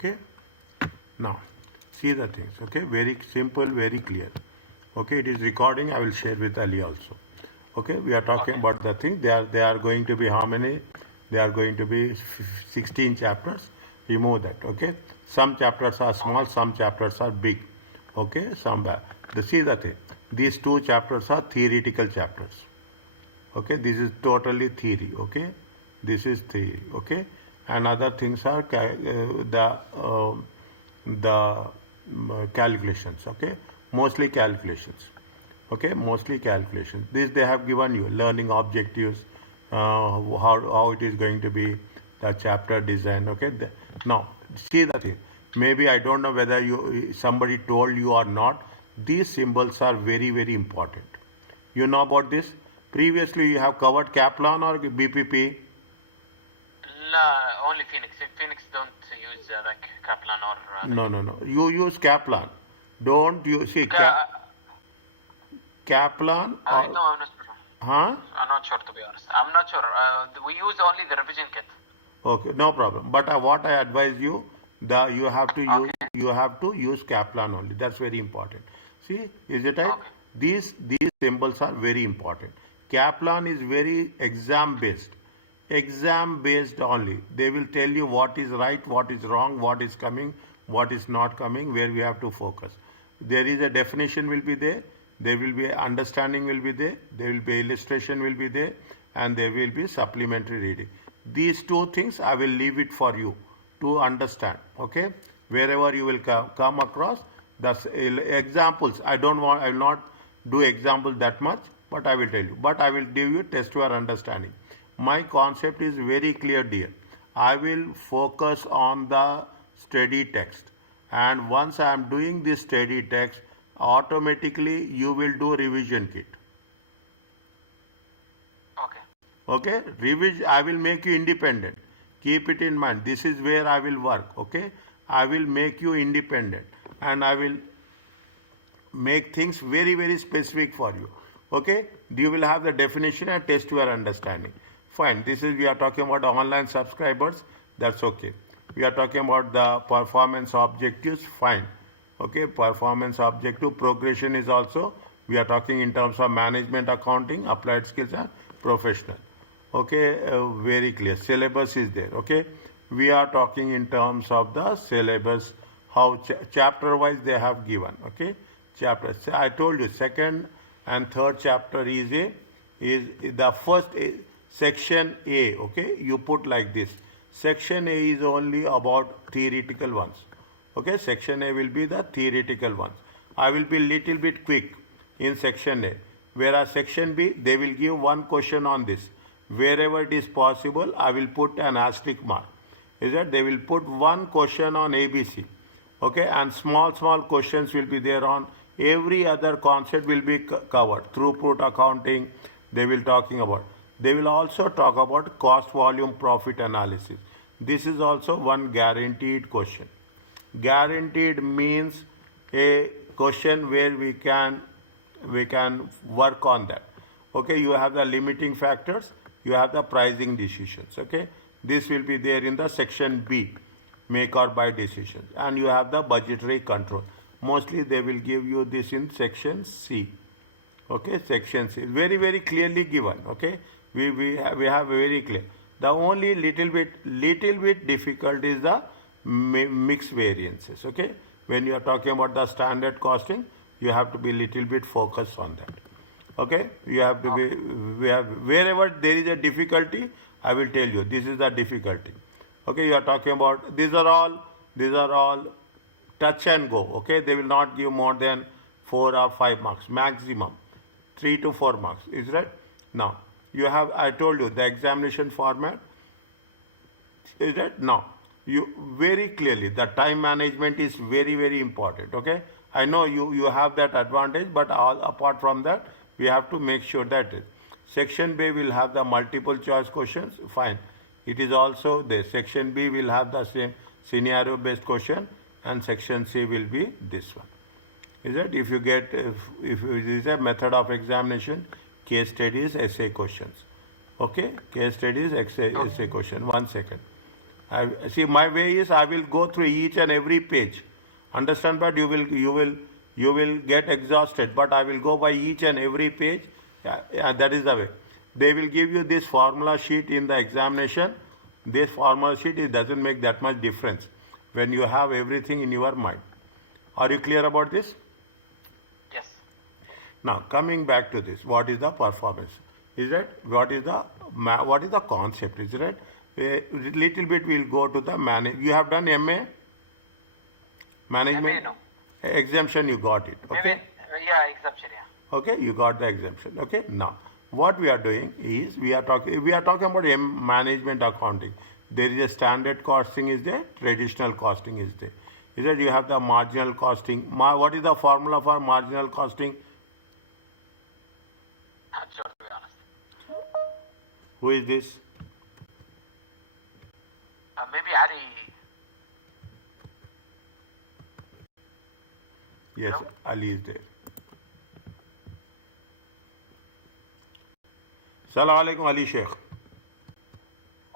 Okay. Now, see the things. Okay, very simple, very clear. Okay, it is recording. I will share with Ali also. Okay, we are talking about the thing. They are going to be how many? They are going to be 16 chapters. Remove that. Okay, some chapters are small, some chapters are big. Okay, see the thing. These two chapters are theoretical chapters. Okay, this is totally theory. Okay, this is theory. Okay, and other things are the calculations. Okay, mostly calculations. Okay, mostly calculations. This they have given you learning objectives, how it is going to be, the chapter design. Okay, now see the thing. Maybe I don't know whether somebody told you or not. These symbols are very very important. You know about this? Previously you have covered Kaplan or BPP. No, only Phoenix. Phoenix don't use like Kaplan or. No. You use Kaplan. Don't you see Kaplan? No, I'm not sure. Huh? I'm not sure, to be honest. I'm not sure. We use only the revision kit. Okay, no problem. But what I advise you, you have to use Kaplan only. That's very important. See, is it right? Okay. These symbols are very important. Kaplan is very exam based. Exam based only. They will tell you what is right, what is wrong, what is coming, what is not coming, where we have to focus. There is a definition will be there. There will be understanding will be there. There will be illustration will be there, and there will be supplementary reading. These two things I will leave it for you to understand. Okay, wherever you will come across the examples. I will not do examples that much, but I will tell you. But I will give you test your understanding. My concept is very clear, dear. I will focus on the study text, and once I am doing this study text, automatically you will do revision kit. Okay, revision. I will make you independent. Keep it in mind. This is where I will work. Okay, I will make you independent, and I will make things very very specific for you. Okay, you will have the definition and test your understanding. Fine. This is, we are talking about online subscribers. That's okay. We are talking about the performance objectives. Fine. Okay, performance objective progression is also, we are talking in terms of management accounting, applied skills and professional. Okay, very clear. Syllabus is there. Okay, we are talking in terms of the syllabus, how chapter wise they have given. Okay, chapter. I told you second and third chapter is the first section A. Okay, you put like this. Section A is only about theoretical ones. Okay, section A will be the theoretical ones. I will be little bit quick in section A. Whereas section B, they will give one question on this. Wherever it is possible, I will put an asterisk mark. Is that they will put one question on ABC. Okay, and small questions will be there on every other concept will be covered. Throughput accounting, they will talking about. They will also talk about cost volume profit analysis. This is also one guaranteed question. Guaranteed means a question where we can work on that. Okay, you have the limiting factors, you have the pricing decisions. Okay, this will be there in the section B, make or buy decisions, and you have the budgetary control. Mostly they will give you this in section C. Okay, section C is very very clearly given. Okay, we have very clear. The only little bit difficult is the mixed variances. Okay, when you are talking about the standard costing, you have to be little bit focused on that. Okay, you have to be, wherever there is a difficulty, I will tell you this is the difficulty. Okay, you are talking about, these are all touch and go. Okay, they will not give more than 4 or 5 marks maximum, 3 to 4 marks. Is right? Now you have, I told you the examination format. Is that now? You very clearly, the time management is very very important. Okay, I know you have that advantage, but apart from that, we have to make sure that section B will have the multiple choice questions. Fine, it is also there. Section B will have the same scenario based question, and section C will be this one. Is that if you get, if it is a method of examination, case studies, essay questions. Okay, case studies, essay question. 1 second. See, my way is I will go through each and every page. Understand? But you will get exhausted. But I will go by each and every page. Yeah, that is the way. They will give you this formula sheet in the examination. This formula sheet, it doesn't make that much difference when you have everything in your mind. Are you clear about this? Yes. Now coming back to this, what is the performance? Is that what is the concept? Is that a little bit we'll go to the manage. You have done MA management. MA, no. Exemption, you got it. Okay. Yeah, exemption. Yeah. Okay, you got the exemption. Okay. Now what we are doing is we are talking about management accounting. There is a standard costing is there, traditional costing is there. Is that you have the marginal costing. What is the formula for marginal costing? Not sure, to be honest. Who is this? Maybe Ali. Yes, No? Ali is there. Salaam alaikum, Ali Sheikh.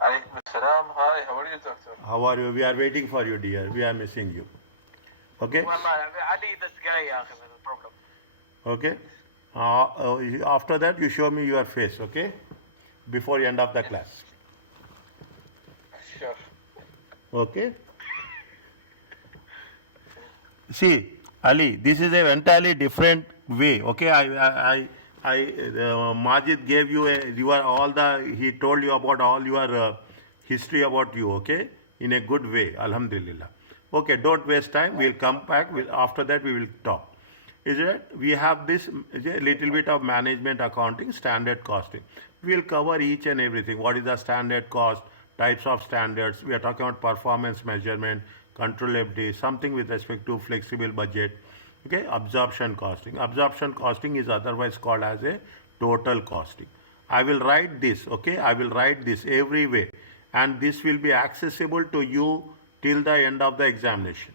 Alaikum assalam. Hi, how are you, doctor? How are you? We are waiting for you, dear. We are missing you. Okay? Wallah, Ali, this guy, yeah, is the problem. Okay? After that, you show me your face, okay? Before you end up the class. Sure. Okay? See, Ali, this is an entirely different way. Okay, Majid gave you he told you about all your history about you. Okay, in a good way. Alhamdulillah. Okay, don't waste time. We'll come back. After that, we will talk. Is it? We have this little bit of management accounting, standard costing. We'll cover each and everything. What is the standard cost? Types of standards. We are talking about performance measurement, controllability, something with respect to flexible budget. Okay, absorption costing. Absorption costing is otherwise called as a total costing. I will write this. Okay, I will write this every way, and this will be accessible to you till the end of the examination.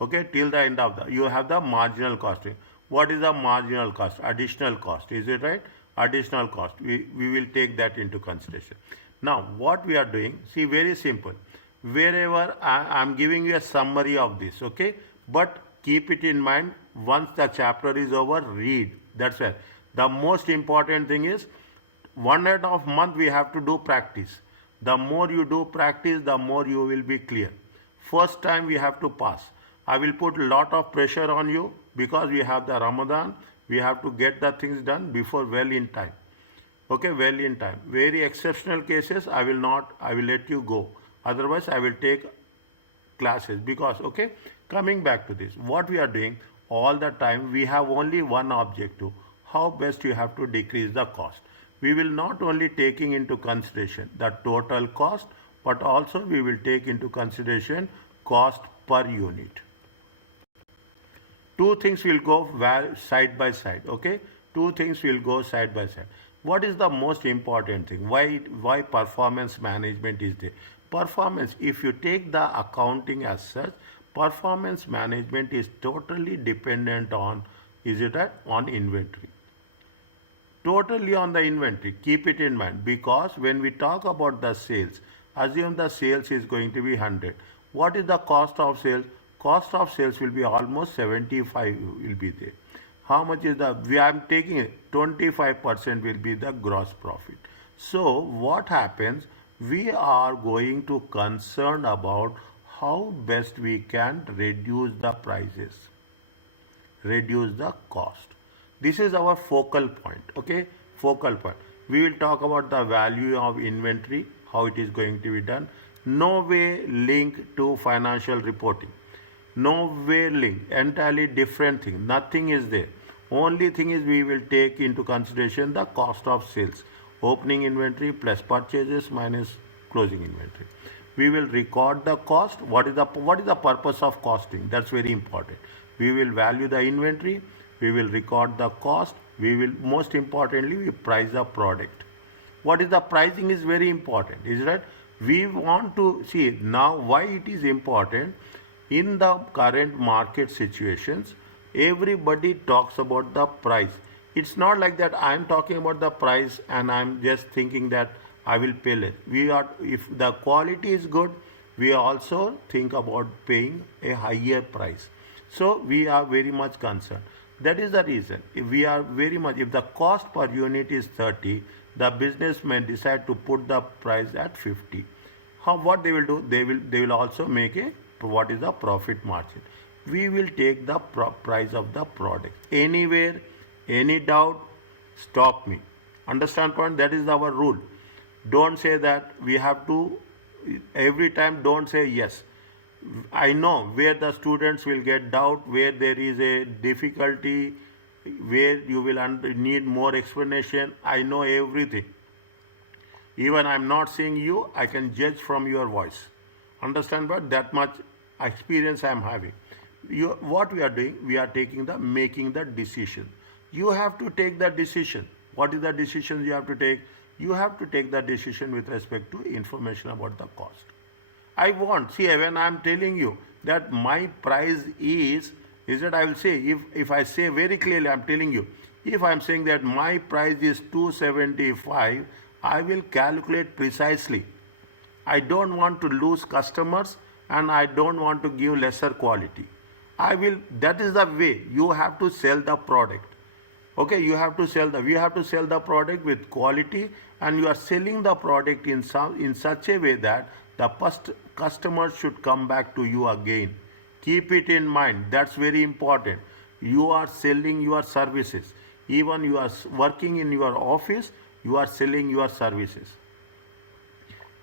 Okay, till the end of you have the marginal costing. What is the marginal cost? Additional cost. Is it right? Additional cost. We will take that into consideration. Now, what we are doing, see, very simple. Wherever I am giving you a summary of this, okay? But keep it in mind, once the chapter is over, read. That's why. The most important thing is 1.5 month we have to do practice. The more you do practice, the more you will be clear. First time we have to pass. I will put a lot of pressure on you because we have the Ramadan. We have to get the things done before well in time. Okay, well in time. Very exceptional cases, I will let you go. Otherwise, I will take classes because, okay, coming back to this, what we are doing all the time, we have only one objective. How best you have to decrease the cost. We will not only taking into consideration the total cost, but also we will take into consideration cost per unit. Two things will go side by side, okay? Two things will go side by side. What is the most important thing? Why performance management is there? Performance, if you take the accounting as such, performance management is totally dependent on, on inventory. Totally on the inventory. Keep it in mind, because when we talk about the sales, assume the sales is going to be 100. What is the cost of sales? Cost of sales will be almost 75 will be there. How much is I am taking it, 25% will be the gross profit. So what happens? We are going to concern about how best we can reduce the prices, reduce the cost. This is our focal point, okay? Focal point. We will talk about the value of inventory, how it is going to be done. No way link to financial reporting. No way link, entirely different thing. Nothing is there. Only thing is we will take into consideration the cost of sales. Opening inventory plus purchases minus closing inventory. We will record the cost. What is the purpose of costing? That's very important. We will value the inventory. We will record the cost. We will, most importantly, we price the product. What is the pricing is very important. Is that we want to see now why it is important. In the current market situations, everybody talks about the price. It's not like that I'm talking about the price and I'm just thinking that I will pay less. If the quality is good, we also think about paying a higher price. So we are very much concerned. That is the reason. If we are very much, if the cost per unit is 30, the business may decide to put the price at 50. What they will do? They will also make a, what is the profit margin. We will take the price of the product. Anywhere, any doubt, stop me. Understand point? That is our rule. Don't say that we have to, every time don't say yes. I know where the students will get doubt, where there is a difficulty, where you will need more explanation. I know everything. Even I'm not seeing you, I can judge from your voice. Understand? But that much experience I'm having. What we are doing, we are making the decision. You have to take the decision. What is the decision you have to take? You have to take the decision with respect to information about the cost. I want, see, when I'm telling you that my price is that I will say, if I say very clearly, I'm telling you, if I'm saying that my price is 275, I will calculate precisely. I don't want to lose customers and I don't want to give lesser quality. That is the way you have to sell the product. Okay, we have to sell the product with quality, and you are selling the product in such a way that the customer should come back to you again. Keep it in mind. That's very important. You are selling your services. Even you are working in your office, you are selling your services.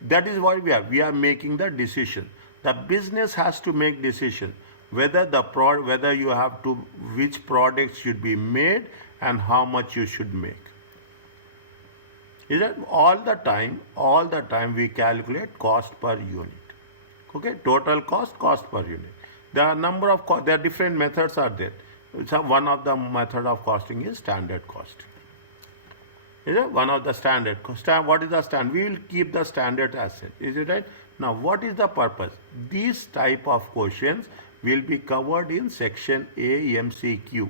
That is why we are making the decision. The business has to make decision whether you have to, which products should be made and how much you should make. Is that all the time we calculate cost per unit. Okay, total cost per unit. There are different methods are there. So one of the method of costing is standard cost. Is it one of the standard cost? What is the standard? We will keep the standard asset. Is it right? Now, what is the purpose? These type of questions will be covered in section A MCQ.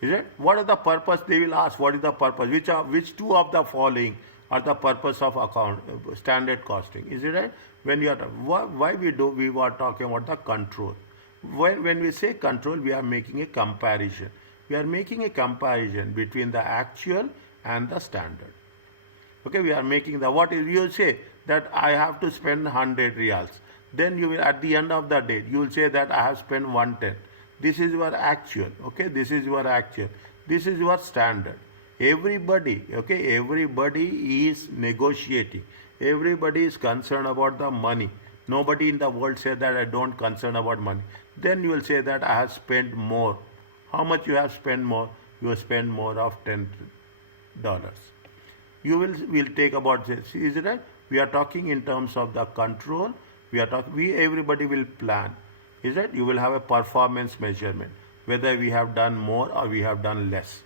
Is it? What is the purpose? They will ask, what is the purpose? Which two of the following are the purpose of standard costing? Is it right? When you are why we were talking about the control. When we say control, we are making a comparison. We are making a comparison between the actual and the standard. Okay, we are making you will say that I have to spend 100 reals. Then you will, at the end of the day, you will say that I have spent 110. This is your actual. Okay, this is your actual. This is your standard. Everybody is negotiating. Everybody is concerned about the money. Nobody in the world said that I don't concern about money. Then you will say that I have spent more. How much you have spent more? You have spent more of $10. You will take about this. Is it right? We are talking in terms of the control. Everybody will plan. Is that you will have a performance measurement, whether we have done more or we have done less.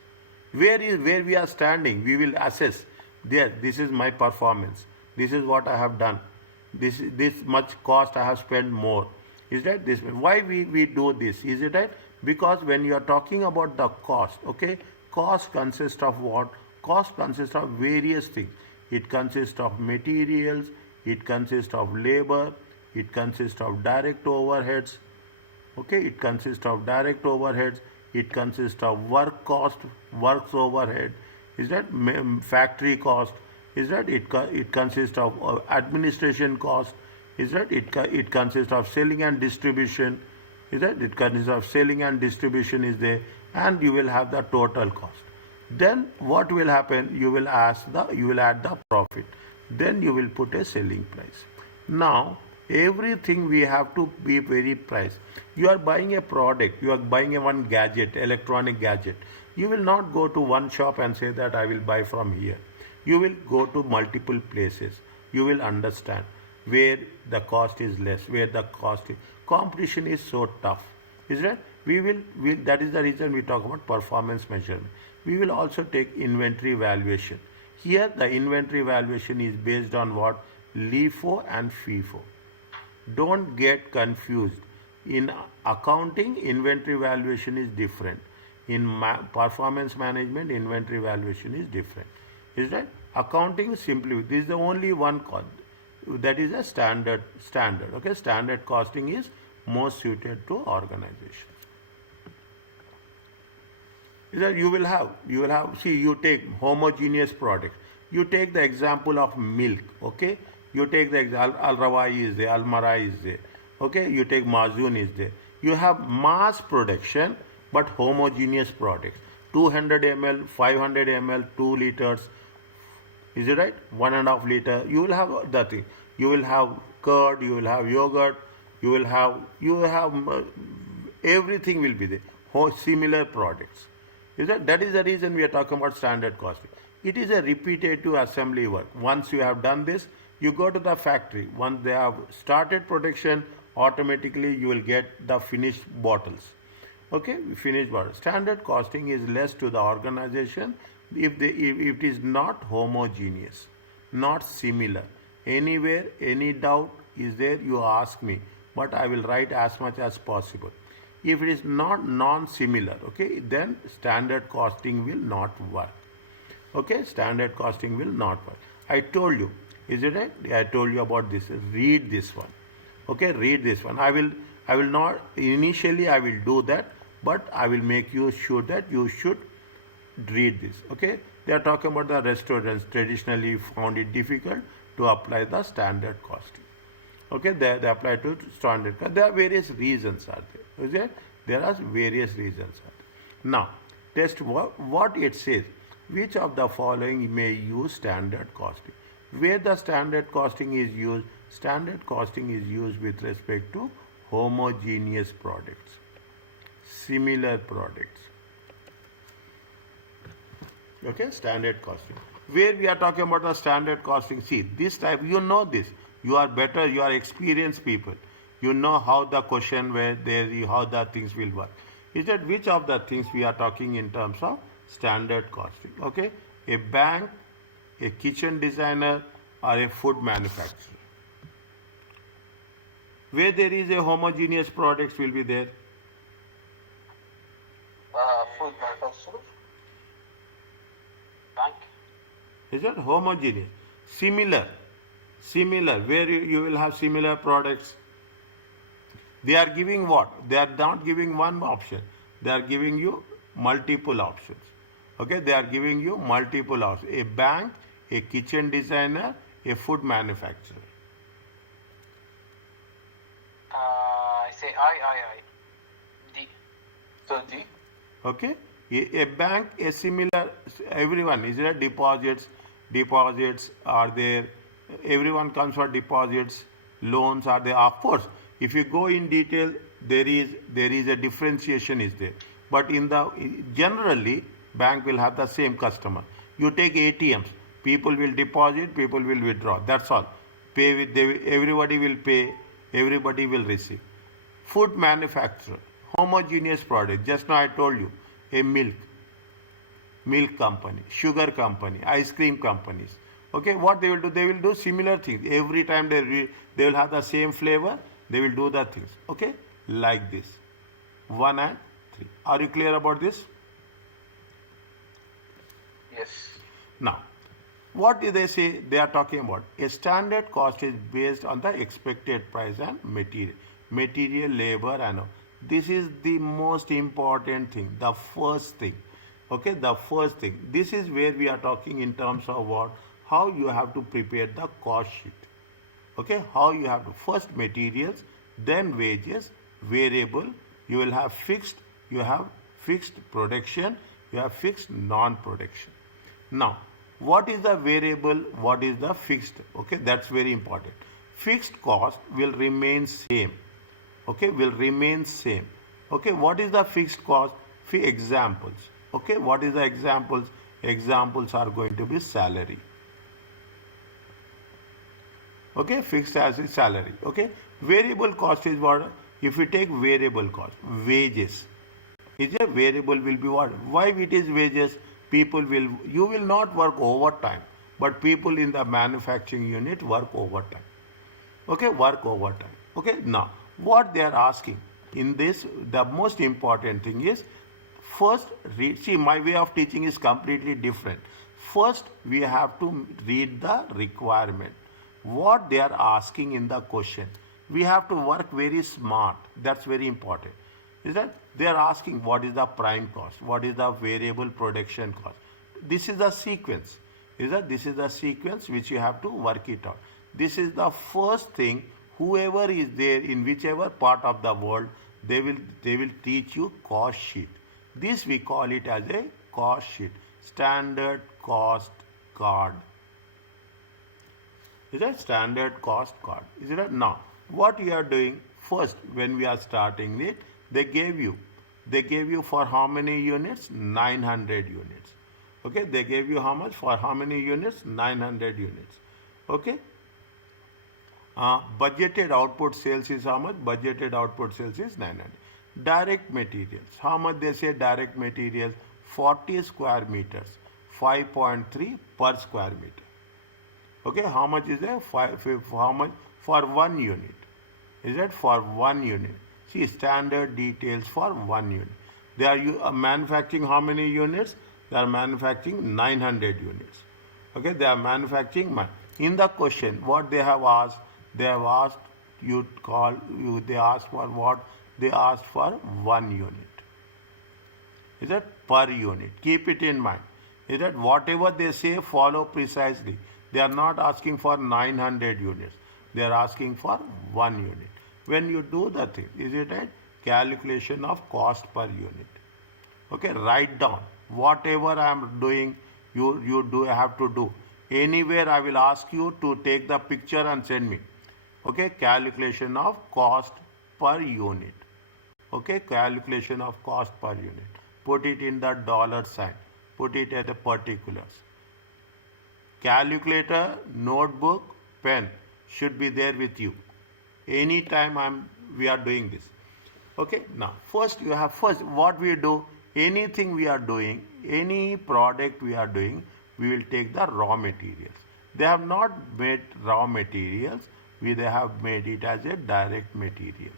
Where we are standing, we will assess. This is my performance. This is what I have done. This much cost I have spent more. Is that this? Why we do this? Is it right? Because when you are talking about the cost, okay, cost consists of what? Cost consists of various things. It consists of materials, it consists of labor, it consists of direct overheads. Okay, it consists of direct overheads, it consists of work cost, works overhead. Is that factory cost? Is that it consists of administration cost? Is that it consists of selling and distribution? Is that it consists of selling and distribution is there, and you will have the total cost. Then what will happen? You will add the profit. Then you will put a selling price. Now everything we have to be very price. You are buying a product, you are buying one gadget, electronic gadget. You will not go to one shop and say that I will buy from here. You will go to multiple places. You will understand where the cost is less, where the cost is. Competition is so tough. Is that? That is the reason we talk about performance measurement. We will also take inventory valuation. Here the inventory valuation is based on what? LIFO and FIFO. Don't get confused. In accounting, inventory valuation is different. In performance management, inventory valuation is different. Is that accounting simply? This is the only one cost that is a standard. Okay, standard costing is most suited to organizations. Is that you will have see, you take homogeneous products. You take the example of milk. Okay, you take the Al Rawai is there, Al Marai is there. Okay, you take Mazun is there. You have mass production but homogeneous products. 200 ml, 500 ml, 2 liters. Is it right? 1.5 liter. You will have that thing. You will have curd. You will have yogurt. You will have everything will be there. Similar products. That is the reason we are talking about standard costing. It is a repetitive assembly work. Once you have done this, you go to the factory. Once they have started production, automatically you will get the finished bottles. Okay, finished bottles. Standard costing is less to the organization if it is not homogeneous, not similar. Anywhere, any doubt is there, you ask me, but I will write as much as possible. If it is not non-similar, okay, then standard costing will not work. Okay, standard costing will not work. I told you, is it right? I told you about this. Read this one. Okay, read this one. I will not initially I will do that, but I will make you sure that you should read this. Okay, they are talking about the restaurants traditionally found it difficult to apply the standard costing. Okay, they apply to standard cost. There are various reasons are there. Okay, there are various reasons are there. Now, test what it says. Which of the following may use standard costing? Where the standard costing is used, standard costing is used with respect to homogeneous products, similar products. Okay, standard costing. Where we are talking about the standard costing, see, this type, you know this. You are better, you are experienced people. You know how the question where there, how the things will work. Is that which of the things we are talking in terms of standard costing? Okay, a bank, a kitchen designer, or a food manufacturer. Where there is a homogeneous products will be there. Food manufacturer. Bank. Is that homogeneous? Similar, where you will have similar products. They are giving what? They are not giving one option. They are giving you multiple options. Okay, they are giving you multiple options. A bank, a kitchen designer, a food manufacturer. I say I. D. So D. Okay, a bank, a similar, everyone is there. Deposits are there. Everyone comes for deposits. Loans are there. Of course, if you go in detail, there is a differentiation is there. But generally, bank will have the same customer. You take ATMs. People will deposit. People will withdraw. That's all. Everybody will pay. Everybody will receive. Food manufacturer, homogeneous product. Just now I told you, a milk company, sugar company, ice cream companies. Okay, what they will do? They will do similar things. Every time they will have the same flavor, they will do the things. Okay, like this. 1 and 3. Are you clear about this? Yes. Now, what do they say? They are talking about a standard cost is based on the expected price and material, labor, and all. This is the most important thing. The first thing. Okay, the first thing. This is where we are talking in terms of what? How you have to prepare the cost sheet. Okay, how you have to first materials, then wages, variable. You will have fixed. You have fixed production. You have fixed non-production. Now, what is the variable? What is the fixed? Okay, that's very important. Fixed cost will remain same. Okay, will remain same. Okay, what is the fixed cost? Examples. Okay, what is the examples? Examples are going to be salary. Okay, fixed as is salary. Okay, variable cost is what? If we take variable cost, wages. Is a variable will be what? Why it is wages? You will not work overtime, but people in the manufacturing unit work overtime. Okay, work overtime. Okay, now what they are asking in this, the most important thing is first read. See, my way of teaching is completely different. First, we have to read the requirement. What they are asking in the question. We have to work very smart. That's very important. Is that they are asking what is the prime cost, what is the variable production cost. This is the sequence. Is that this is the sequence which you have to work it out. This is the first thing. Whoever is there in whichever part of the world, they will teach you cost sheet. This we call it as a cost sheet, standard cost card. Is that standard cost card? Is it a, now? What you are doing first when we are starting it, they gave you for how many units? 900 units. Okay, they gave you how much for how many units? 900 units. Okay. Budgeted output sales is how much? Budgeted output sales is 900. Direct materials. How much they say direct materials? 40 square meters. 5.3 per square meter. Okay, how much is there? How much for 1 unit? Is that for 1 unit? See, standard details for 1 unit. They are manufacturing how many units? They are manufacturing 900 units. Okay, they are manufacturing. In the question, what they have asked? They have asked they asked for what? They asked for 1 unit. Is that per unit? Keep it in mind. Is that whatever they say, follow precisely. They are not asking for 900 units. They are asking for 1 unit. When you do the thing, is it right? Calculation of cost per unit. Okay, write down. Whatever I am doing, you have to do. Anywhere I will ask you to take the picture and send me. Okay, calculation of cost per unit. Okay, calculation of cost per unit. Put it in the dollar sign. Put it at the particulars. Calculator, notebook, pen should be there with you. Anytime we are doing this. Okay, now first what we do, anything we are doing, any product we are doing, we will take the raw materials. They have not made raw materials, they have made it as a direct materials.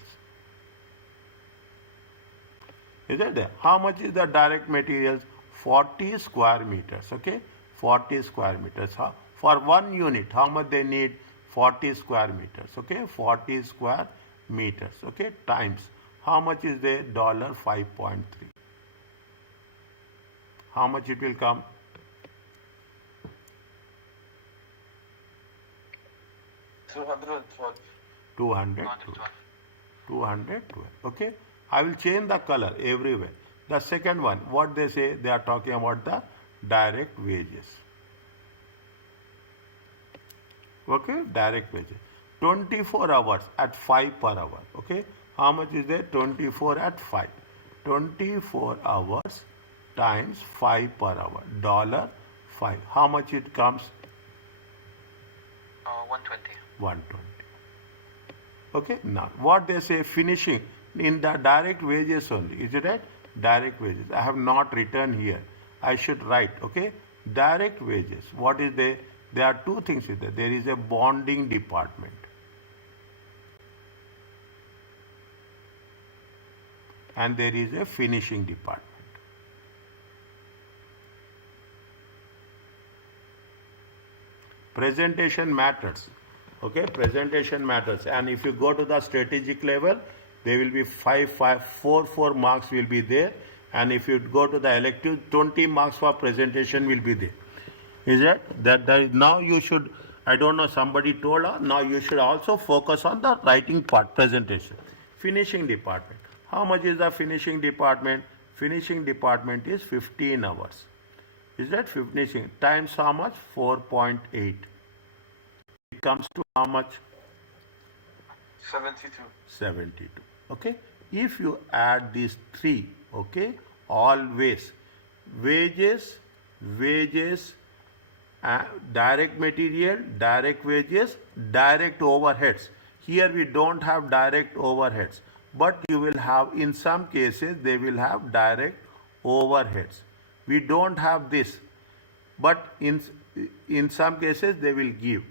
Is that there? How much is the direct materials? 40 square meters. Okay, 40 square meters. For 1 unit, how much they need? 40 square meters. Okay, 40 square meters. Okay, times. How much is there? $5.3. How much it will come? 212. 212. 212. Okay, I will change the color everywhere. The second one, what they say, they are talking about the direct wages. Okay, direct wages. 24 hours at 5 per hour. Okay, how much is there? 24 at 5. 24 hours times 5 per hour. $5. How much it comes? 120. 120. Okay, now what they say, finishing in the direct wages only. Is it right? Direct wages. I have not written here. I should write. Okay, direct wages. What is there? There are two things in there. There is a bonding department. And there is a finishing department. Presentation matters. Okay, presentation matters. And if you go to the strategic level, there will be 4 marks will be there. And if you go to the elective, 20 marks for presentation will be there. Is that now you should, I don't know, somebody told her, now you should also focus on the writing part, presentation. Finishing department. How much is the finishing department? Finishing department is 15 hours. Is that finishing? Times how much? 4.8. It comes to how much? 72. 72. Okay. If you add these 3, okay, always wages, direct material, direct wages, direct overheads. Here we don't have direct overheads, but you will have, in some cases, they will have direct overheads. We don't have this, but in some cases they will give.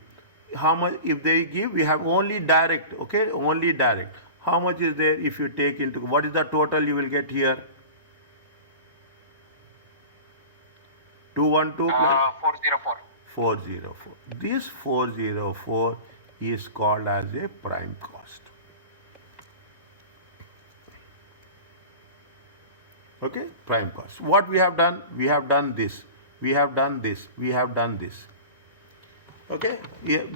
How much? If they give, we have only direct. Okay, only direct. How much is there if you take into, what is the total you will get here? 212 plus 404. 404. This 404 is called as a prime cost. Okay, prime cost. What we have done? We have done this. We have done this. We have done this. Okay,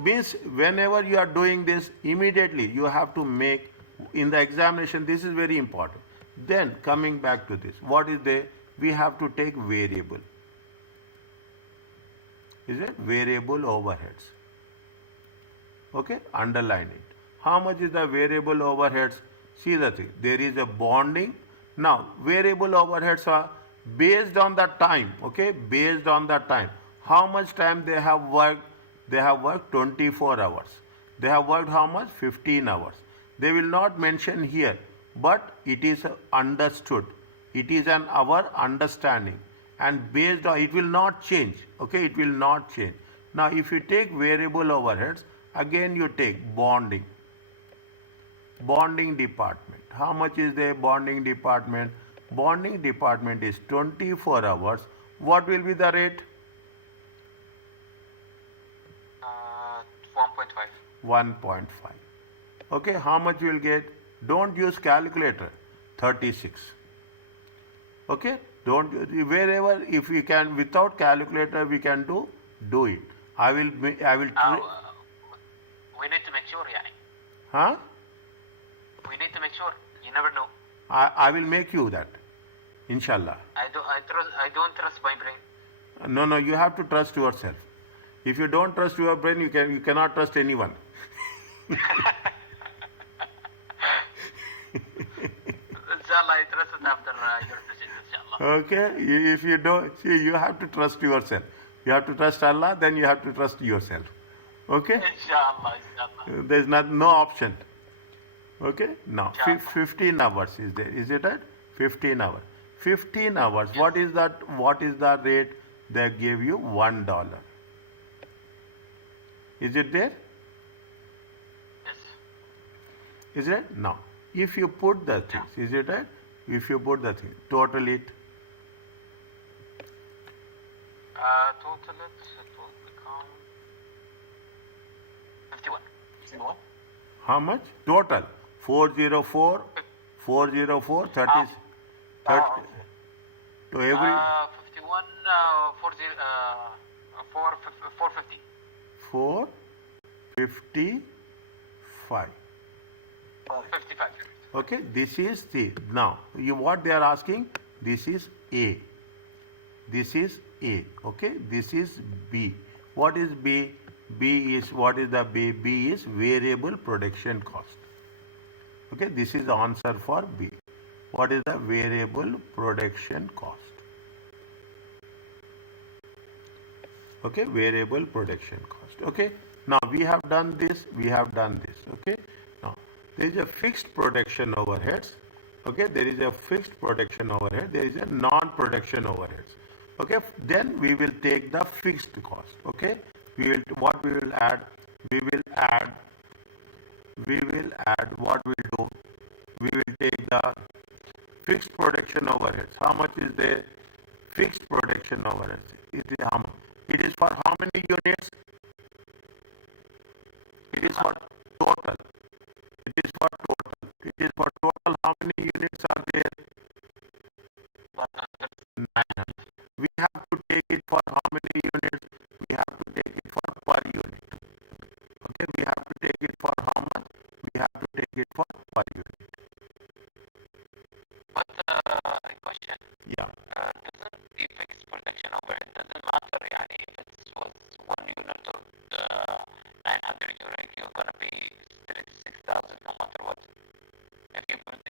means whenever you are doing this, immediately you have to make in the examination. This is very important. Then coming back to this, what is there? We have to take variable. Is it variable overheads? Okay, underline it. How much is the variable overheads? See the thing. There is a bonding. Now, variable overheads are based on the time. Okay, based on the time. How much time they have worked? They have worked 24 hours. They have worked how much? 15 hours. They will not mention here, but it is understood. It is an our understanding, and based on it will not change. Okay, it will not change. Now, if you take variable overheads, again you take bonding. Bonding department. How much is the bonding department? Bonding department is 24 hours. What will be the rate? 1.5. 1.5. Okay, how much you will get? Don't use calculator. 36. Okay, don't wherever if we can without calculator we can do it. I will. We need to make sure, yani. Huh? We need to make sure. You never know. I will make you that. Inshallah. I don't trust my brain. No, you have to trust yourself. If you don't trust your brain, you cannot trust anyone. Inshallah, I trust it after your visit, inshallah. Okay? If you don't, see, you have to trust yourself. You have to trust Allah, then you have to trust yourself. Okay? Inshallah. There is no option. Okay? Now, Inshallah. 15 hours is there. Is it right? 15 hours. 15 hours. Yes. What is that? What is the rate? They give you $1. Is it there? Yes. Is it? Now, if you put the things, is it right? If you put the thing, total it. Total it will become 51. 51? How much? Total. 404, 404, 30, 30 to every 51, 450. 455. 55. Okay, this is the, now, what they are asking, this is A. This is A, okay, this is B. What is B? B is, what is the B? B is variable production cost. Okay, this is the answer for B. What is the variable production cost? Okay, variable production cost. Okay, now we have done this, okay. Now, there is a fixed production overheads. Okay, there is a fixed production overhead, there is a non-production overheads. Okay, then we will take the fixed cost. Okay, we will add what we'll do. We will take the fixed production overheads. How much is the fixed production overheads? It is how much? It is for how many units? It is for total. It is for total. It is for total. How many units are there? 900. We have to take it for how many units? We have to take it for per unit. Okay, we have to take it for how much? We have to take it for per unit. But question. Yeah. Doesn't the fixed production overhead doesn't matter, yani, if it was 1 unit or 900 units, you're gonna be still at 6,000 no matter what.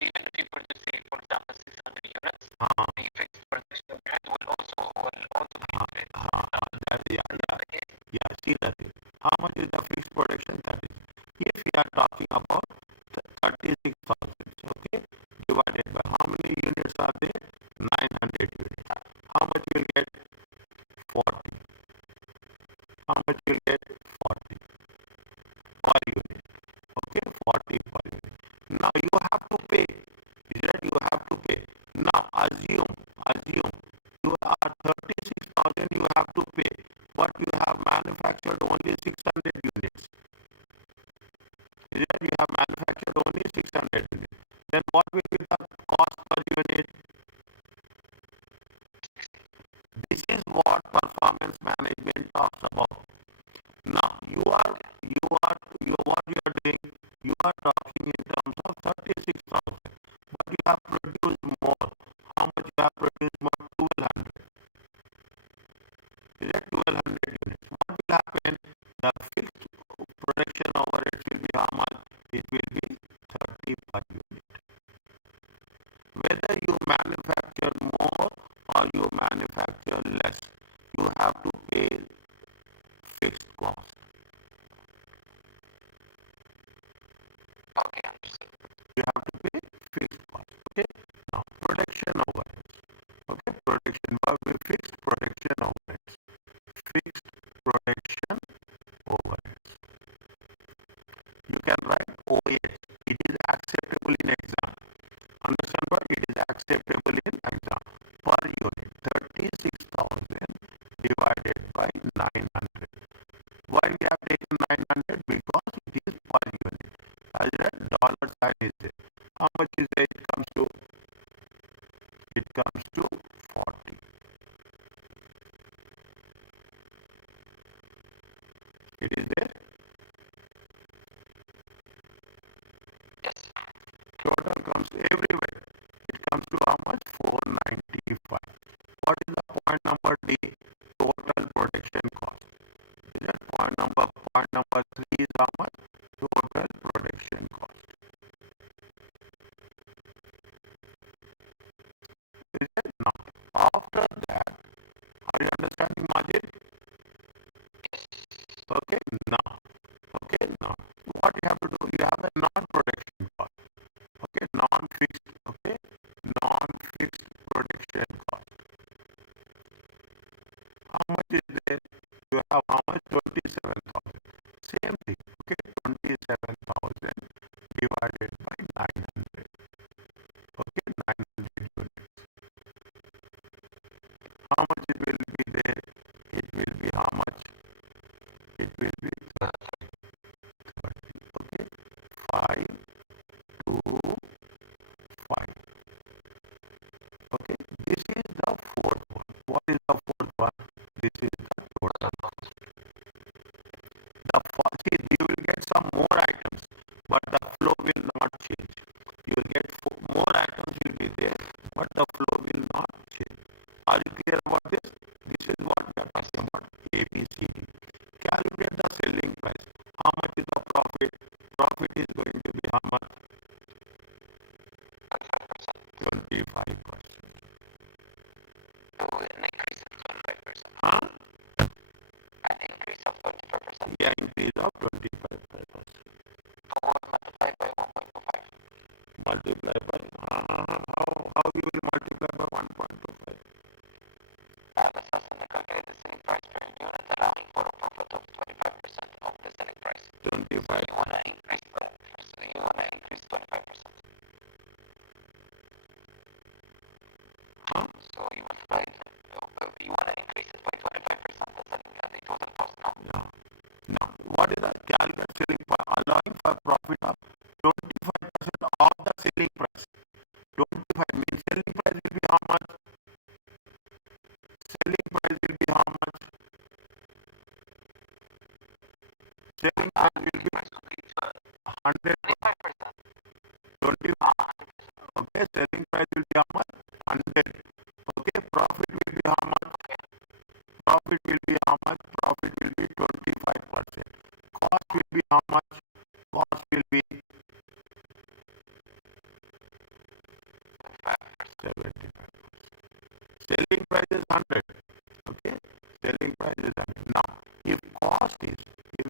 Even if you produce, say, for example, 600 units, the fixed production overhead will also be Yeah, see that thing. How much is the fixed production? 30. If we are talking about 36,000, okay, divided by how many units are there? 900 units. How much you will get? 40. How much you will get? 40 per unit. Okay, 40 per unit. Now you have to pay. Is that you have to pay? Now assume you are 36,000 you manufactured only 600 units. Is it? You have manufactured only 600 units. Then what will be the cost per unit? This is what performance management talks about. Now what you are doing, you are talking in terms of 36,000, but you have produced more. How much you have produced more? 1200. Is it 1200 units? What will happen? The fixed production overhead will be how much? It will be 30 per unit. Whether you manufacture more or you manufacture less, you have to pay fixed cost. Okay. You have to pay fixed cost. Okay. Now production overheads. Okay. Production fixed production overheads. Fixed production overheads. You can write OH. It is acceptable in exam. Understand what? It is acceptable in exam. Per unit, 36,000 divided by 900. Why we have taken 900? Because it is per unit. As a dollar sign is there. How much is there? It comes to 40. It is there. Yes. Total comes everywhere. It comes to how much? 495. What is the point number D? Total production cost. Is it point number 3 is how much? Total production cost. Is it? Now, after that, are you understanding, Majid? Okay, now, what you have to do, you have a non-production cost. Okay, non-fixed production cost. How much is there? You have how much? 27,000. Same thing. Okay, 27,000 divided by 900. Okay, 900 units. How much it will be there? It will be how much? It will be 30. Okay, 5 to 5. Okay, this is the fourth one. What is the fourth one? This is the total cost. See, you will get some more items, but the flow will not change. You will get more items will be there, but the flow will not change. Are you clear about this? This is what we are talking about. ABCD. Calculate the selling price. How much is the profit? Profit is going to be how much? 25%. An increase of 25%. Huh? An increase of 25%. Yeah, increase of 25%. Multiplied by 1.25. Multiply by how you will multiply by 1.25? Let's calculate the selling price per unit, allowing for a profit of 25% of the selling price. 25. You want to increase 25%. Huh? So you multiply it. You want to increase it by 25%. The total cost now. Yeah. Now, what is the calculate selling price? Allowing for profit of 25% of the selling price. 25 means selling price will be how much? Selling price will be how much? Selling price will be 100. 20. Okay, selling price will be how much? 100. Okay, profit will be how much? Profit will be how much? Profit will be 25%. Cost will be how much? Cost will be 75%. Selling price is 100. Okay, selling price is 100. Now, if cost is, if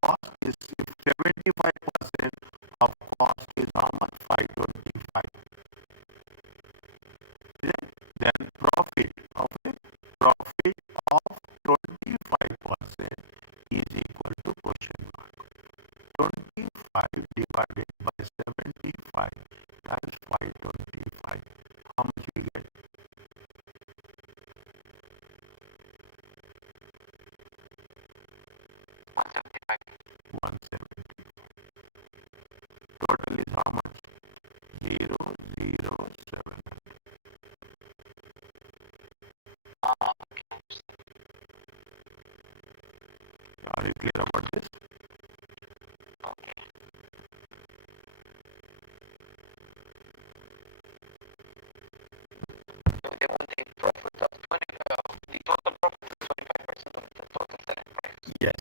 cost is 75% of cost is how much? 525. Then profit of 25% 170. Total is how much? 007. Are you clear about this? So they want the profit of 20, the total profit is 25% of the total selling price. Yes.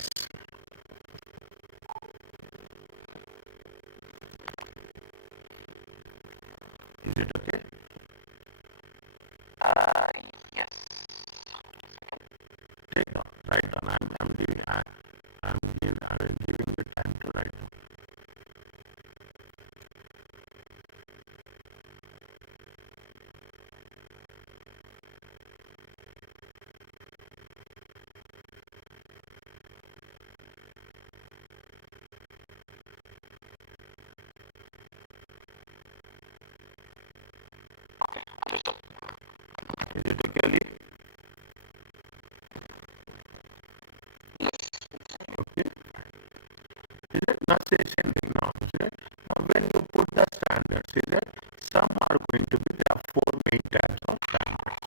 Is it okay? Yes. Take down. Write down. I'm giving you time to write down. Is it okay, Ali? Okay. Is it not say same thing now? Is it? Now when you put the standards, is it? Some are going to be there are four main types of standards.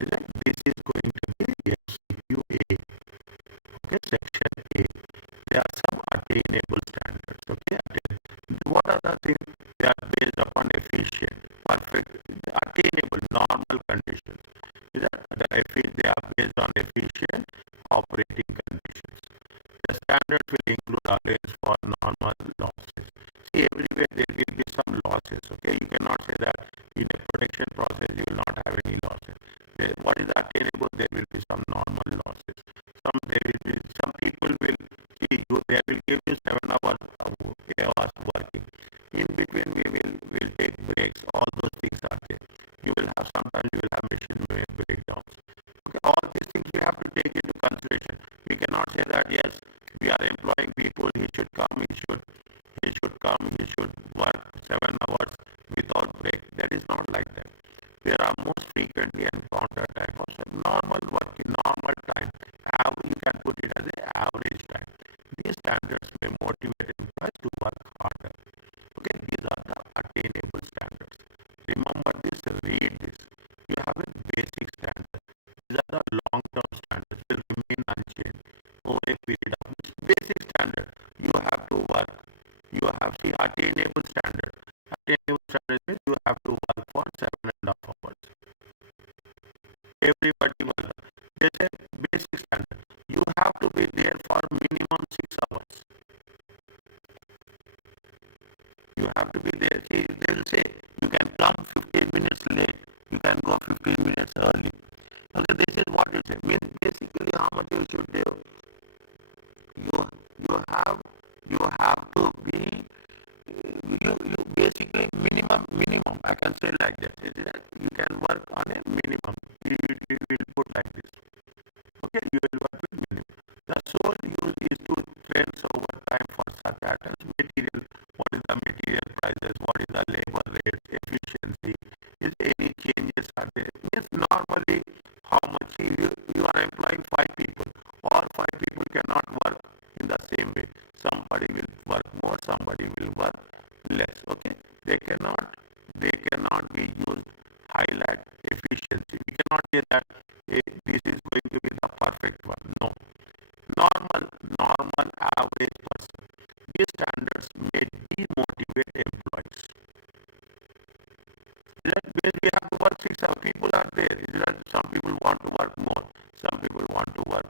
Is it? This is going to be FCQA. Okay, section A. There are some attainable standards. Okay, what are the things? They are based upon efficient, perfect, attainable, normal conditions. Is that they are based on efficient operating conditions. The standard will include allowance for normal losses. See, everywhere there will be some losses. Okay, you cannot say that in a production process you will not have any losses. What is attainable? There will be some normal losses. Some people will see you. They will give you 7 hours working. In between, will take breaks. All those things are there. You will have sometimes you will have machine breakdowns. Okay, all these things we have to take into consideration. We cannot say that yes, we are employing people. He should come. He should work 7 hours without break. That is not like that. There are most frequently encountered type of normal working, normal time. You can put it as an average time. These standards may motivate employees to work harder. Okay, these are the attainable standards. Remember this, read this. You have a basic standard. These are the long-term standards, will remain unchanged over a period of basic standard. You have to work. You have the attainable standard. Attainable standard means you have to work for 7.5 hours. Everybody will. They say basic standard. You have to be there for minimum 6 hours. You have to be there. See, they'll say you can come 15 minutes late. You can go 15 minutes early. Okay, this is what it says. Means basically how much you should do. You have to be you basically minimum. I can say like that. You can work on a minimum. You will put like this. Okay, you will work with minimum. The sole use is to trends over time for such items. Material, what is the material prices, what is the labor rates, efficiency, is any changes are there. Means normally how much you are employing 5 people. All 5 people cannot work in the same way. Somebody will work more, somebody will work less. Okay, they cannot be used highlight efficiency. We cannot say that this is going to be the perfect one. No, normal average person. These standards may demotivate employees. That means we have to work 6 hours. People are there. Some people want to work more. Some people want to work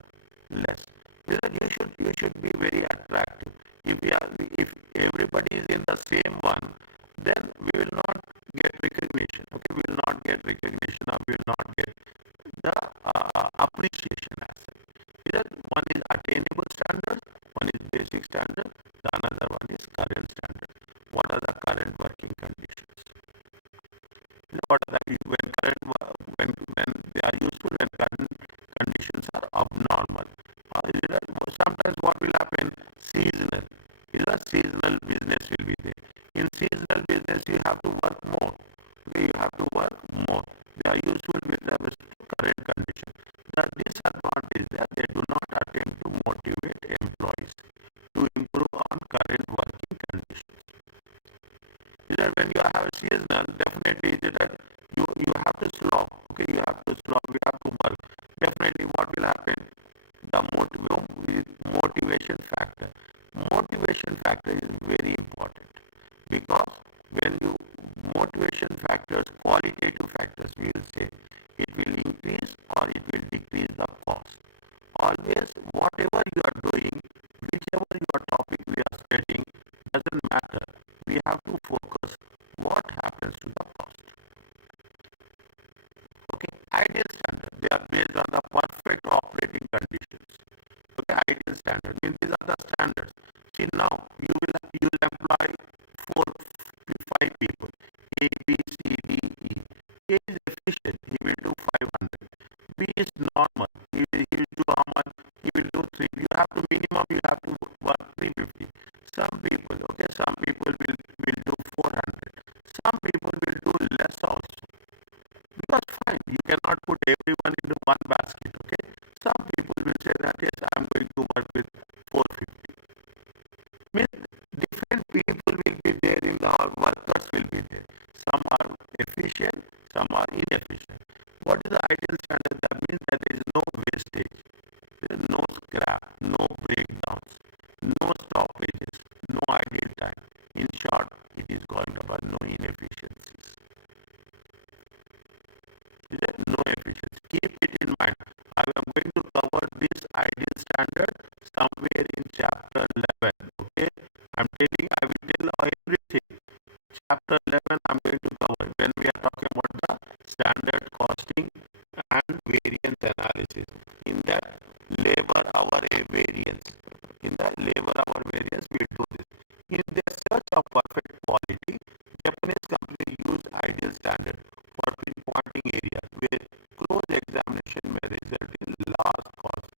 less. You should be very attractive. If everybody is in the same one, then we will not get recognition. Okay, we will not get recognition or we will not get the appreciation as such. One is attainable standard, one is basic standard, the another one is current standard. What are the current working conditions? What are the when they are useful when current conditions are abnormal? Sometimes what will happen? Seasonal. Seasonal business will be there. In seasonal business, you have to work more. Okay, you have to work more. They are useful with the current condition. The disadvantage is that they do not attempt to motivate employees to improve have seasonal, definitely is that you have to slog. Okay, you have to slog. You have to work. Definitely, what will happen? The motivation factor. Motivation factor is very important because when you motivation factors, qualitative factors, we will say it will increase or it will decrease the cost. Always, whatever you are doing, whichever your topic we are studying, doesn't matter. We have to focus what happens to the cost. Okay, ideal standard. They are based on the perfect operating conditions. Okay, ideal standard means these are the standards. See now you will employ four, five people. A, B, C, D, E. A is efficient. He will do 500. B is normal. He will do how much? He will do 3. You have to minimum. You have to work 350. Some people, okay, some people will do 400. Some people will do less also. Because fine, you cannot put everyone into one basket, okay? Some people will say that yes, I'm going to work with 450. Means different people will be there in the workers will be there. Some are efficient, some are inefficient. What is the ideal standard? That means that there is no wastage, there is no scrap, no breakdowns, no stoppages, no idle time. In short, it is called about no inefficiencies. There is no efficiency. Keep it in mind. I am going to cover this ideal standard somewhere in chapter 11. Okay, I'm telling, I will tell everything. Chapter 11, I'm going to cover when we are talking about the standard costing and variance analysis. In that labor hour variance, in the labor hour variance, we do this. In their search of perfect quality, Japanese companies use ideal standard for pinpointing areas where close examination may result in large cost.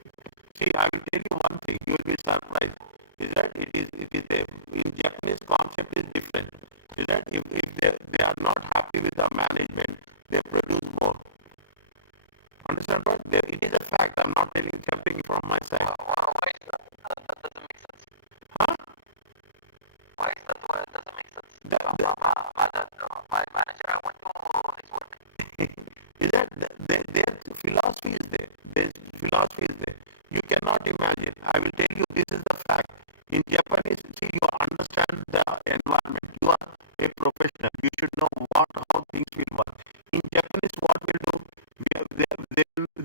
See, I will tell you one thing, you will be surprised. Is that it is a in Japanese concept is different. Is that if they are not happy with the management, they produce more. Understand what? It is a fact. I'm not telling something from my side. Why is that? That doesn't make sense. Huh? Why is that? Why it doesn't make sense? My manager, I went to his work. Is that their philosophy is there. Their philosophy is there. You cannot imagine. I will tell you this is the fact. In Japanese, see, you understand the environment. You are a professional. You should know how things will work. In Japanese, what will do?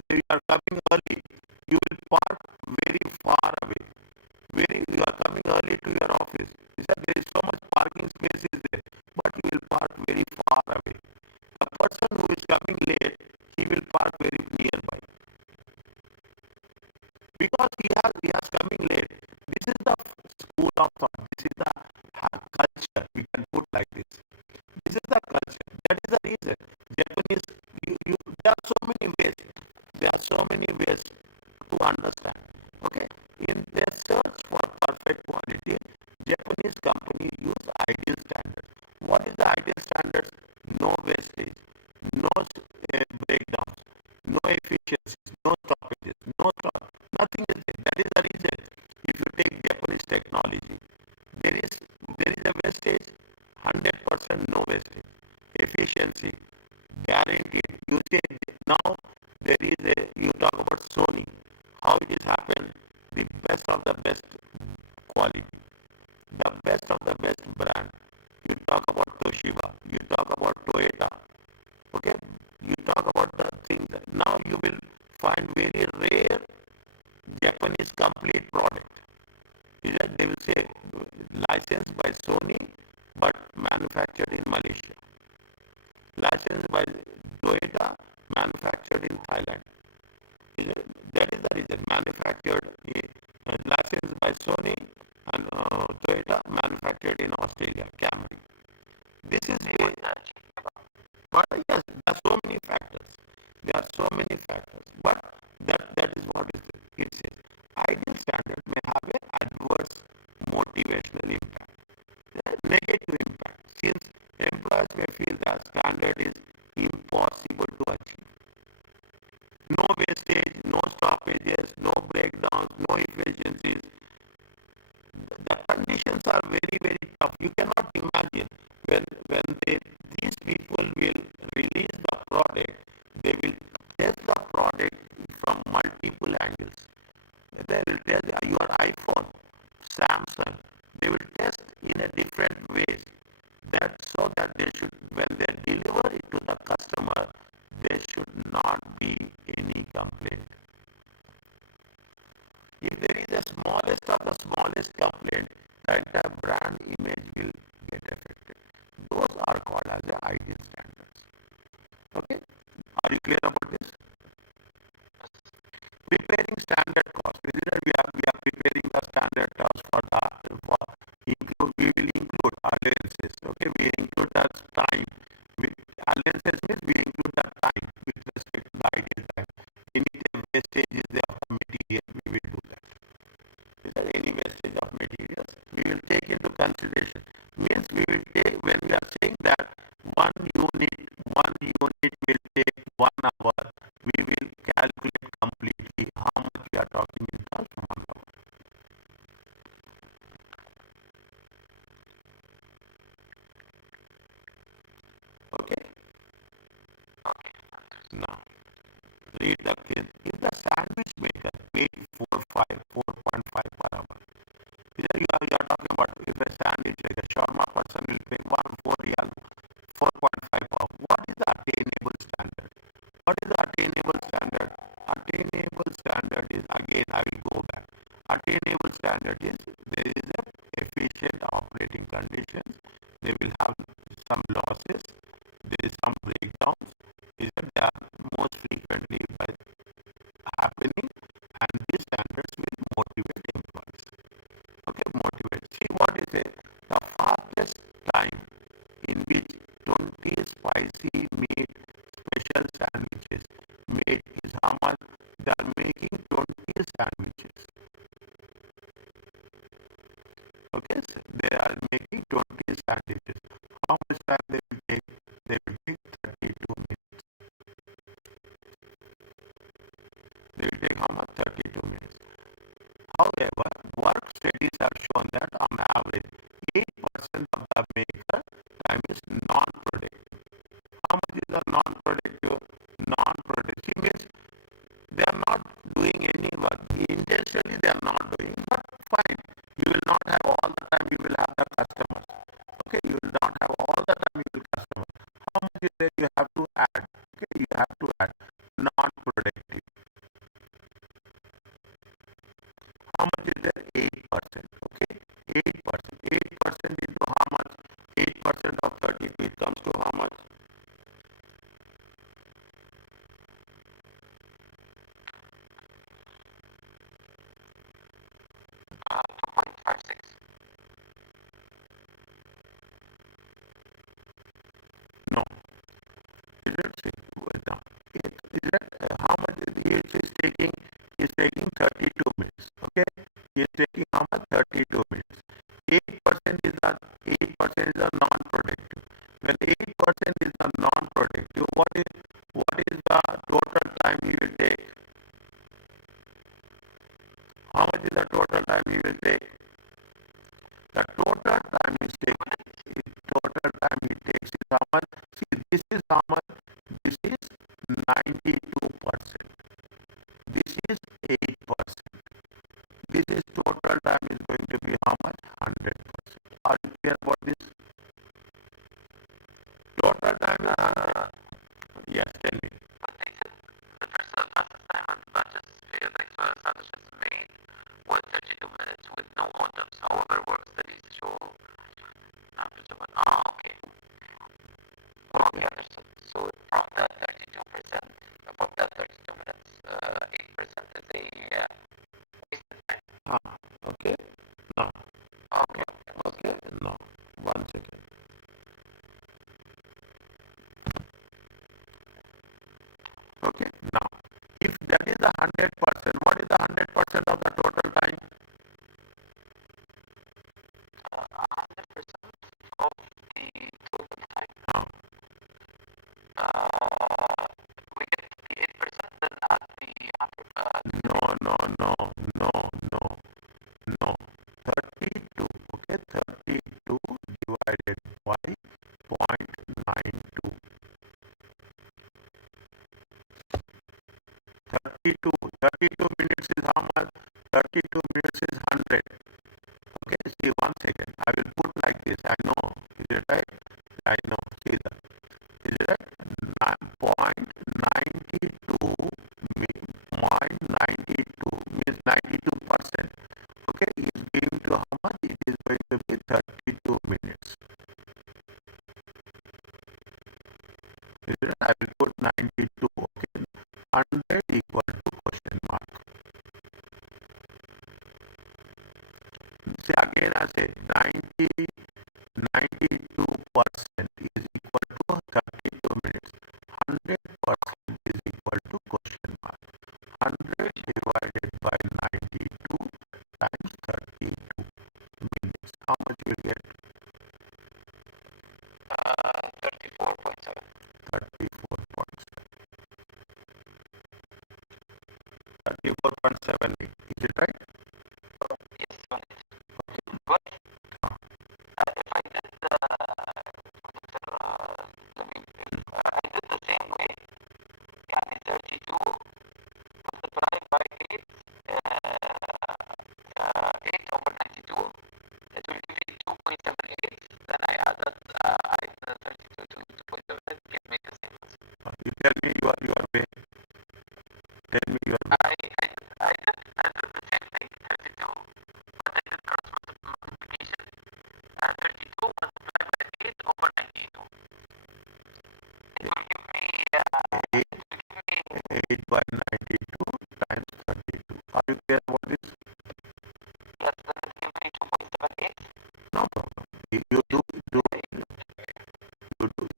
They are coming early. You will park very far away. You are coming early to your office. He said there is so much parking space is there, but you will park very far away. The person who is coming late, he will park very nearby because he has coming late. This is the school of thought. This is the culture. We can put like this. This is the culture. That is the reason. Japanese, there are so many ways. There are so many ways to understand. Okay. In their search for perfect quality, Japanese companies use ideal standards. What is the ideal standards? No wastage, no breakdowns, no efficiencies, no stoppages, nothing is there. That is the reason. If you take Japanese technology, there is a wastage, 100% no wastage. Efficiency, guaranteed. You say now you talk about Sony, how it is happened, the best of the best quality, the best of the best brand. You talk about Toshiba, you talk about Toyota, okay? You talk about the things. Now you will find very rare Japanese complete product. Is that they will say licensed by Sony but manufactured in Malaysia. Licensed by Toyota, manufactured in Thailand. That is the reason. Manufactured, licensed by Sony and Toyota, manufactured in Australia, Camry. This is where, but yes, there are so many factors. There are so many factors. But that is what it says. Ideal standard may have an adverse motivational impact, negative impact, since employers may feel that standard is impossible to achieve. No wastage, no stoppages, no breakdowns, no efficiencies. The conditions are very, very tough. You cannot imagine when they multiple angles. They will test your iPhone, Samsung. They will test in a different ways. That so that they should, when they deliver it to the customer, there should not be any complaint. If there is a smallest of the smallest complaint, the entire brand image will get affected. Those are called as the ideal standards. Okay? Are you clear about this? Preparing standard cost. We are preparing the standard cost for include, we will include allowances. Okay, we include the time. With allowances means we include the time with respect to the ideal time. Any wastage is there of the material, we will do that. Is there any wastage of materials? We will take into consideration. Means we will take, when we are saying that one unit will take 1 hour, we will calculate completely how much we are talking in terms of 1 hour. Okay? Now, read the case. If the sandwich maker paid 4.5 per hour, you are talking about if a sandwich like a shawarma person will pay 4 real, 4.5 per hour. What is the attainable standard? What is the attainable standard? Attainable standard is, again I will go back. Attainable standard is there is a efficient operating conditions. They will have some losses. There is some breakdowns. Is that they are most frequently by happening, and these standards will motivate employees. Okay, motivate. See what is it? The fastest time in which 20 spicy meat special sandwiches made is how much? They are making 20 sandwiches. Okay, so they are making 20 sandwiches. How much time they will take? They will take 32 minutes. They will take how much? 32 minutes. However, work studies have shown that on average, 8% of the maker time is non-productive. How much is the non-productive? Non-productive means they are not doing any work. Intentionally they are not doing, but fine. You will not have all the time, you will have the customers. Okay, you will not have all the time, you will customers. How much is there you have to add? Okay, you have to add non-productive. How much is there? 8%. Okay, 8%. 8% into how much? 8% of 32, it comes to how much? 2.56. No. Is it down? Is that how much it is taking? Is taking 32 minutes. Okay, is taking how much? 32 minutes. 8% is the 8% is a non-productive. When 8% is a non-productive, what is the total time you will take? How much is the total time you will take? The total time is taking. Total time it takes is how much? See, this is how much? This is 92%. This is 8%. This is total time is going to be how much? 100%. Are you clear about this? Total time is 100. Yes, tell me. But they said that there's a not assignment, not just like sandwiches made with 32 minutes with no modems. However, work studies show okay. Okay, understood. So from that 32%, above that 32 minutes, 8% is a wasted time. Okay. No. Okay. Okay. No. 1 second. Okay. Now, if that is the 100%, what is the 100% of the total time? 100% of the total time. We get the 8%, then add the 100. No. 32. Okay. 32 divided by 0.92. 32 means 92%. Okay, is given to how much? It is going to be 32 minutes. I will put 92. Okay, 100 equal to question mark. See again I said 92% is equal to 32 minutes. 100% is equal to question mark. 100 divided by 92 times 32 minutes. How much you will get? 34.7. 34.7. 34.78. Is it right? Yes, one is. But if I did the, I did the same way, يعني 32 multiplied by 8, 8 over 92, it will give me 2.78. Then I added 32 to 2.7, give me the same answer. You tell me your way. Tell me your way. I did the same thing, 32, but I did cross multiplication. 32 multiplied by 8 over 92. It will give me 8 by 92 times 32. Are you clear about this? yes, then it will give me 2.78. No problem. You do.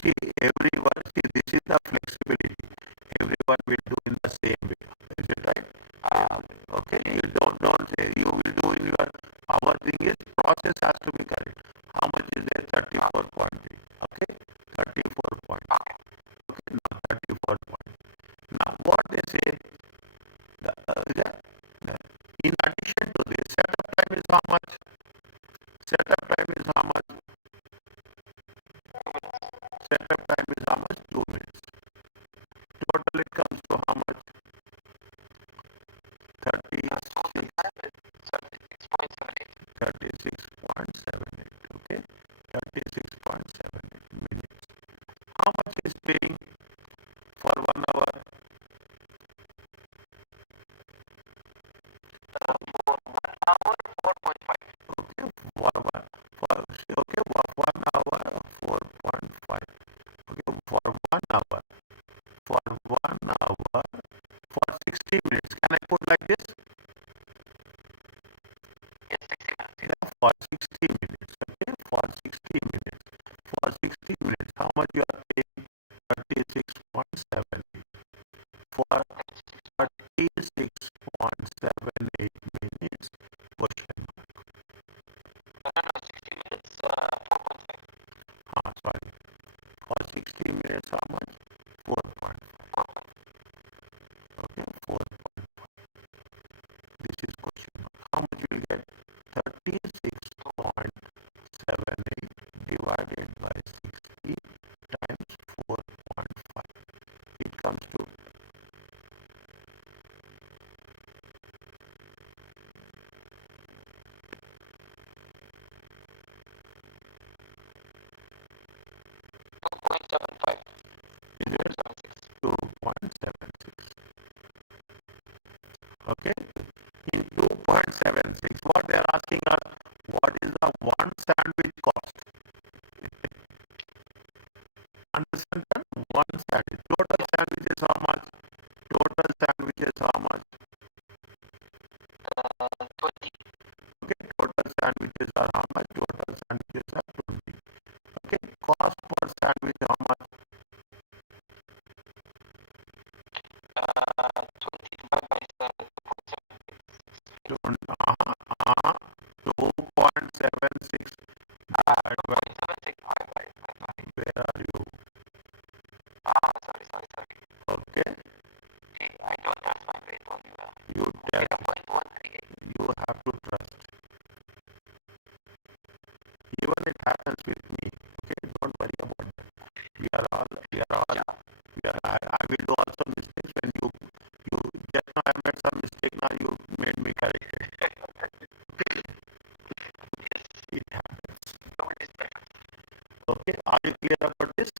See, everyone, see, this is the flexibility. Everyone will do in the same way. Is it right? Okay, you don't say you will do in your, our thing is process has to be correct. How much is there? 34.3. Okay, 34 point. Okay, now 34 point. Now what they say, in addition to this, setup time is how much? Setup time is how much? Setup time is how much? 2 minutes. Total it comes to how much? 36.78. 36.78. Okay, 36.78 minutes. How much is paying for 1 hour? Okay, for 1 hour 4.5. Okay, for 1 hour. For 1 hour for 60 minutes. Can I put like this? Yes, 60 minutes. Yeah, for 60 minutes. Okay, for 60 minutes. For 60 minutes, how much you are paying? 36.78. For 36.78 minutes, question mark. No, 60 minutes, 4.5. Sorry. For 60 minutes, how much? 4.5. Okay, 4.5. This is question mark. How much you will get? 36.78 divided by 60 times 4.5. It comes to 2.75. is it 2.76. Okay, in 2.76, what they are asking us, what is the one sandwich cost? Understand that? One sandwich. Total sandwich is how much? Total sandwich is how much? 20. Okay, total sandwiches are how much? Total sandwiches are 20. Okay, cost per sandwich how much? 20 divided by 2.76 divided by, 2.76. where are you? Sorry. Okay, I don't have my grade on you. you tell, 0.138. you have to trust. Even it happens with me. Okay, don't worry about that. We are all, I will do also mistakes when you just now I made some mistake, now you made me correct it. It happens. Okay, are you clear about this?